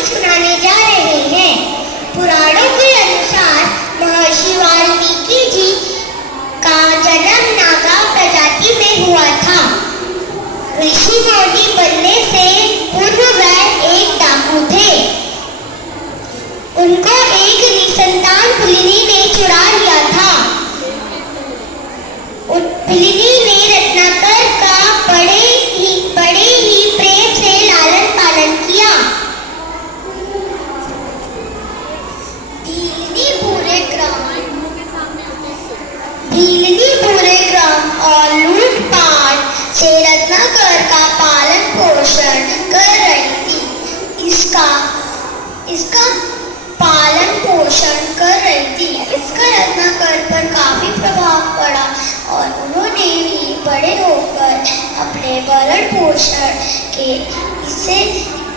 कहानी सुनाने जा रहे हैं। पुराणों के अनुसार महर्षि वाल्मीकि जी का जन्म नागा प्रजाति में हुआ था। ऋषि मुनि बनने से पूर्व वह एक डाकू थे। उनको एक निसंतान पुलिनी ने चुरा लिया था। पुलिनी ने रत्नाकर का बड़े ही प्रेम से लालन पालन किया। भीलनी पूरे ग्राम और लूटपाट से रत्नाकर का पालन पोषण कर रही थी। इसका पालन पोषण कर रही थी। इसका रत्नाकर पर काफी प्रभाव पड़ा और उन्होंने भी बड़े होकर अपने भरण पोषण के इसे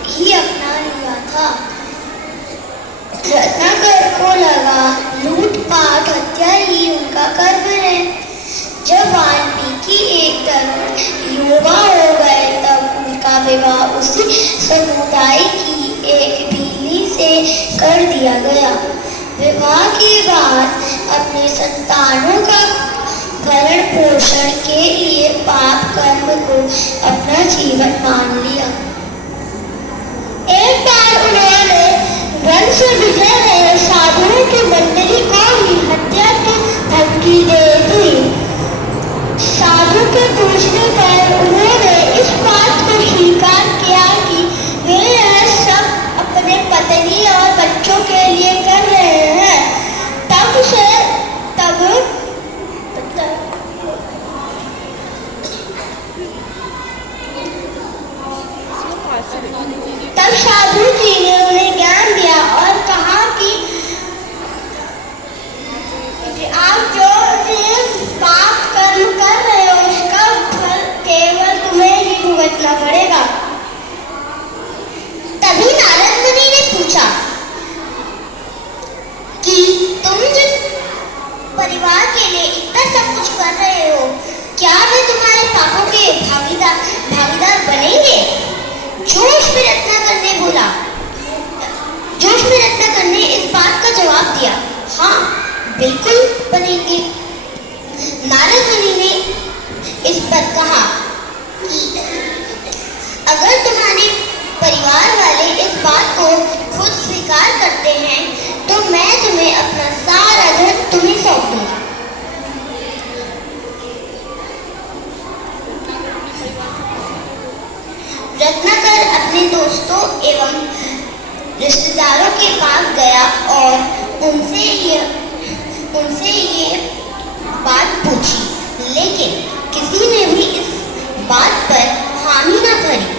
ही अपना लिया था। रत्नाकर को लगा लूटपाट हत्या ही उनका कर्म है। जब वाल्मीकि एक तरुण युवा हो गए तब उनका विवाह उसी समुदाय की एक भीली से कर दिया गया। विवाह के बाद अपने संतानों का भरण पोषण के लिए पाप कर्म को अपना जीवन मान लिया। एक बार उन्होंने वन से गुजर रहे साधुओं की मंडली को ही हत्या की धमकी दे दी। साधु के पूछने पर उन्होंने इस बात को स्वीकार किया कि वे यह सब अपने पत्नी और बच्चों के लिए कर रहे हैं। तब साधु जी ने उन्हें ज्ञान दिया और कहा कि आप जो पाप कर्म कर रहे हो उसका फल केवल तुम्हें ही भुगतना पड़ेगा। तभी नारद मुनि ने पूछा कि तुम जिस परिवार के लिए इतना सब कुछ कर रहे हो क्या वे तुम्हारे पापों के भागीदार बनेंगे? जोश में रत्नाकर ने इस बात का जवाब दिया, हाँ बिल्कुल बनेंगे। नारद मुनि ने इस पर कहा कि अगर तुम्हारे परिवार वाले इस बात को खुद स्वीकार करते हैं तो मैं तुम्हें अपना सारा धन तुम्हें सौंप दूंगा। रत्नाकर अपने दोस्तों एवं रिश्तेदारों के पास गया और उनसे ये बात पूछी, लेकिन किसी ने भी इस बात पर हामी न भरी।